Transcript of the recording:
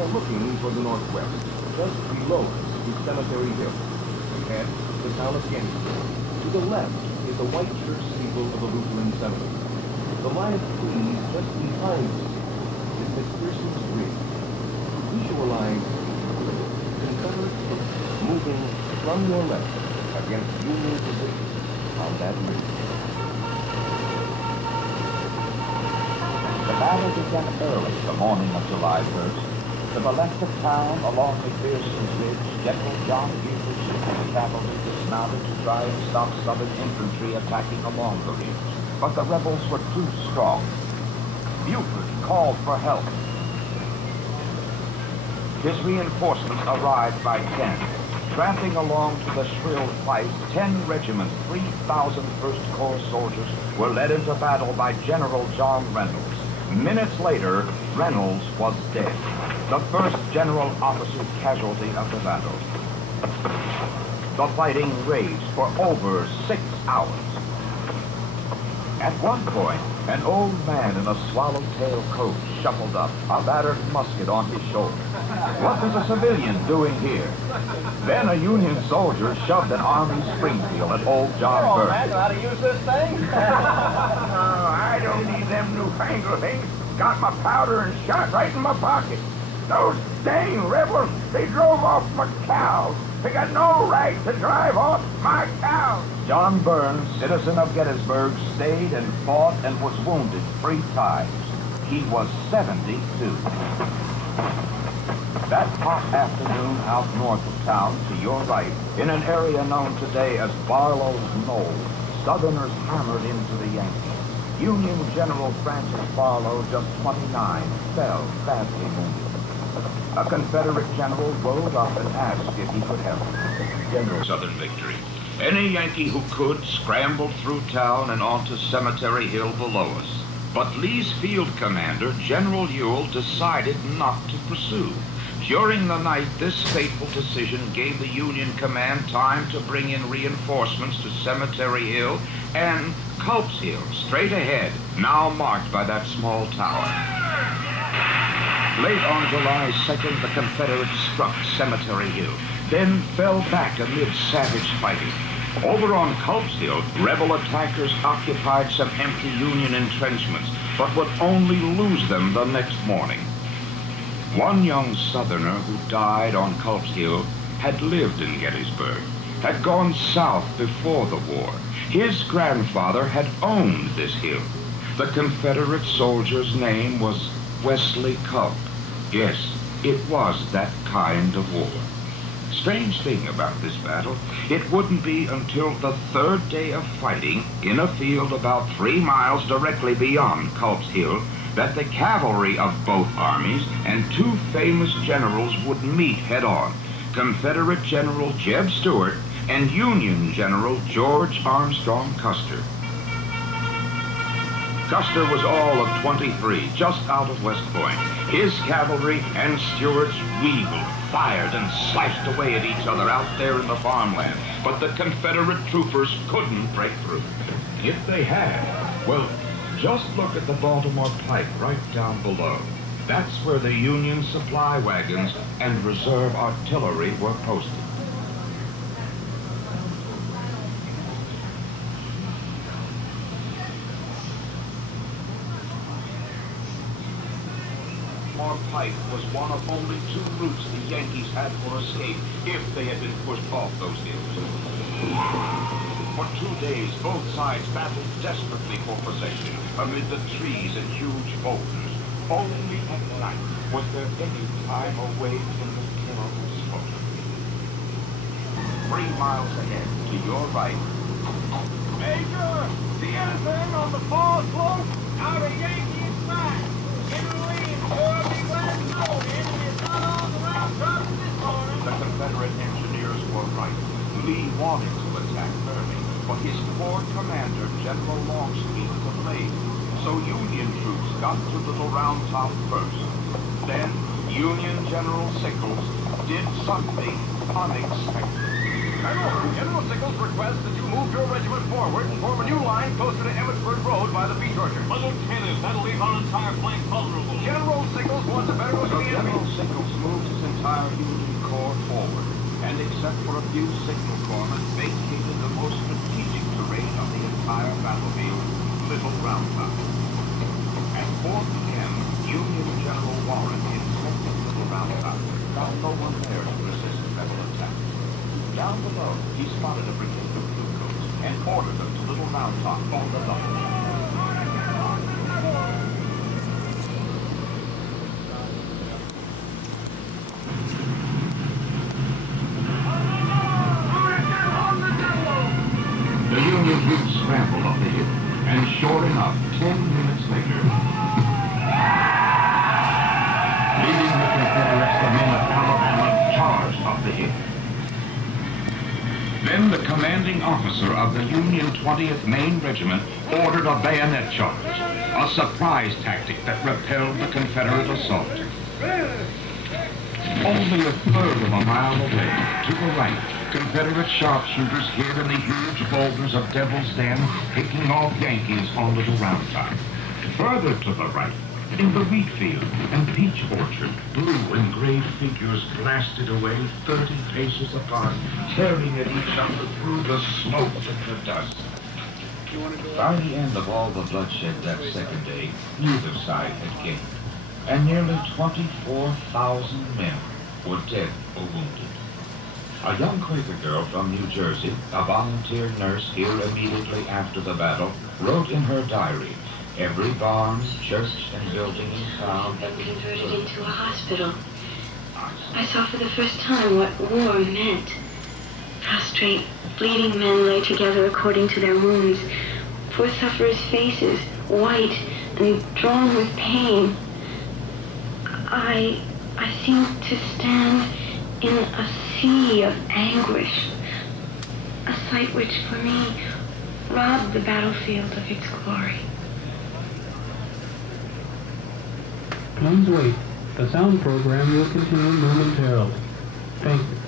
are looking toward the northwest. Just below us is Cemetery Hill. Ahead, the town of Gettysburg. To the left is the white church steeple of the Lutheran seminary. The line of trees just behind us is McPherson's Ridge. Visualize Confederate troops moving from your left against Union positions on that ridge. The battle began early the morning of July 1st. To the left of town, along McPherson's Ridge, General John Buford's cavalry dismounted to try and stop Southern infantry attacking along the ridge. But the rebels were too strong. Buford called for help. His reinforcements arrived by 10. Tramping along to the shrill fight, 10 regiments, 3,000 First Corps soldiers were led into battle by General John Reynolds. Minutes later, Reynolds was dead, the first general officer casualty of the battle. The fighting raged for over 6 hours. At one point, an old man in a swallowtail coat shuffled up, a battered musket on his shoulder. What was a civilian doing here? Then a Union soldier shoved an Army Springfield at old John Burns. Man, know how to use this thing? I don't need them newfangled things. Got my powder and shot right in my pocket. Those dang rebels, they drove off my cows. They got no right to drive off my cows. John Burns, citizen of Gettysburg, stayed and fought and was wounded 3 times. He was 72. That hot afternoon out north of town, to your right, in an area known today as Barlow's Knoll, Southerners hammered into the Yankees. Union General Francis Barlow, just 29, fell badly wounded. A Confederate general rode up and asked if he could help. General. Southern victory. Any Yankee who could scrambled through town and onto Cemetery Hill below us. But Lee's field commander, General Ewell, decided not to pursue. During the night, this fateful decision gave the Union command time to bring in reinforcements to Cemetery Hill and Culp's Hill, straight ahead, now marked by that small tower. Late on July 2nd, the Confederates struck Cemetery Hill, then fell back amid savage fighting. Over on Culp's Hill, rebel attackers occupied some empty Union entrenchments, but would only lose them the next morning. One young Southerner who died on Culp's Hill had lived in Gettysburg, had gone south before the war. His grandfather had owned this hill. The Confederate soldier's name was Wesley Culp. Yes, it was that kind of war. Strange thing about this battle, it wouldn't be until the 3rd day of fighting in a field about 3 miles directly beyond Culp's Hill that the cavalry of both armies and 2 famous generals would meet head-on, Confederate General Jeb Stuart and Union General George Armstrong Custer. Custer was all of 23, just out of West Point. His cavalry and Stuart's wheeled, fired, and slashed away at each other out there in the farmland. But the Confederate troopers couldn't break through. If they had, well, just look at the Baltimore Pike right down below. That's where the Union supply wagons and reserve artillery were posted. Baltimore Pike was one of only 2 routes the Yankees had for escape if they had been pushed off those hills. For 2 days, both sides battled desperately for possession amid the trees and huge boulders. Only at night was there any time away from the terrible smoke. 3 miles ahead, to your right. Major, see anything on the far slope? Not a Yankee in sight. Get a lead, boy. Be glad to know the enemy is not on the round dropping this morning. The Confederate engineers were right. Lee wanted to attack early, but his corps commander, General Longstreet, delayed. So Union troops got to Little Round Top first. Then Union General Sickles did something unexpected. General Sickles requests that you move your regiment forward and form a new line closer to Emmitsburg Road by the beech orchard. But Lieutenant, that'll leave our entire flank vulnerable. General Sickles wants a better look at the enemy. signals moved his entire Union Corps forward, and except for a few signal corpsmen, vacated the most strategic terrain of the entire battlefield, Little Round Top. At 4 p.m., Union General Warren inspected Little Round Top, found no one there to resist the rebel attack. Down below, he spotted a brigade of bluecoats and ordered them to Little Round Top on the double. The Union troops scrambled up the hill, and sure enough, 10 minutes later, leading the Confederates, the men of Alabama charged up the hill. Then the commanding officer of the Union 20th Maine Regiment ordered a bayonet charge, a surprise tactic that repelled the Confederate assault. Only a third of a mile away, to the right, Confederate sharpshooters hid in the huge boulders of Devil's Den, picking off Yankees on Little Round Top. Further to the right, in the wheat field and peach orchard, blue and gray figures blasted away 30 paces apart, tearing at each other through the smoke and the dust. By the end of all the bloodshed that second day, neither side had gained, and nearly 24,000 men were dead or wounded. A young Quaker girl from New Jersey, a volunteer nurse here immediately after the battle, wrote in her diary, "Every barn, church, and building in town had been converted into a hospital. I saw for the first time what war meant. Prostrate, bleeding men lay together according to their wounds, poor sufferers' faces, white and drawn with pain. I seemed to stand in a sea of anguish, a sight which, for me, robbed the battlefield of its glory." Please wait. The sound program will continue momentarily. Thank you.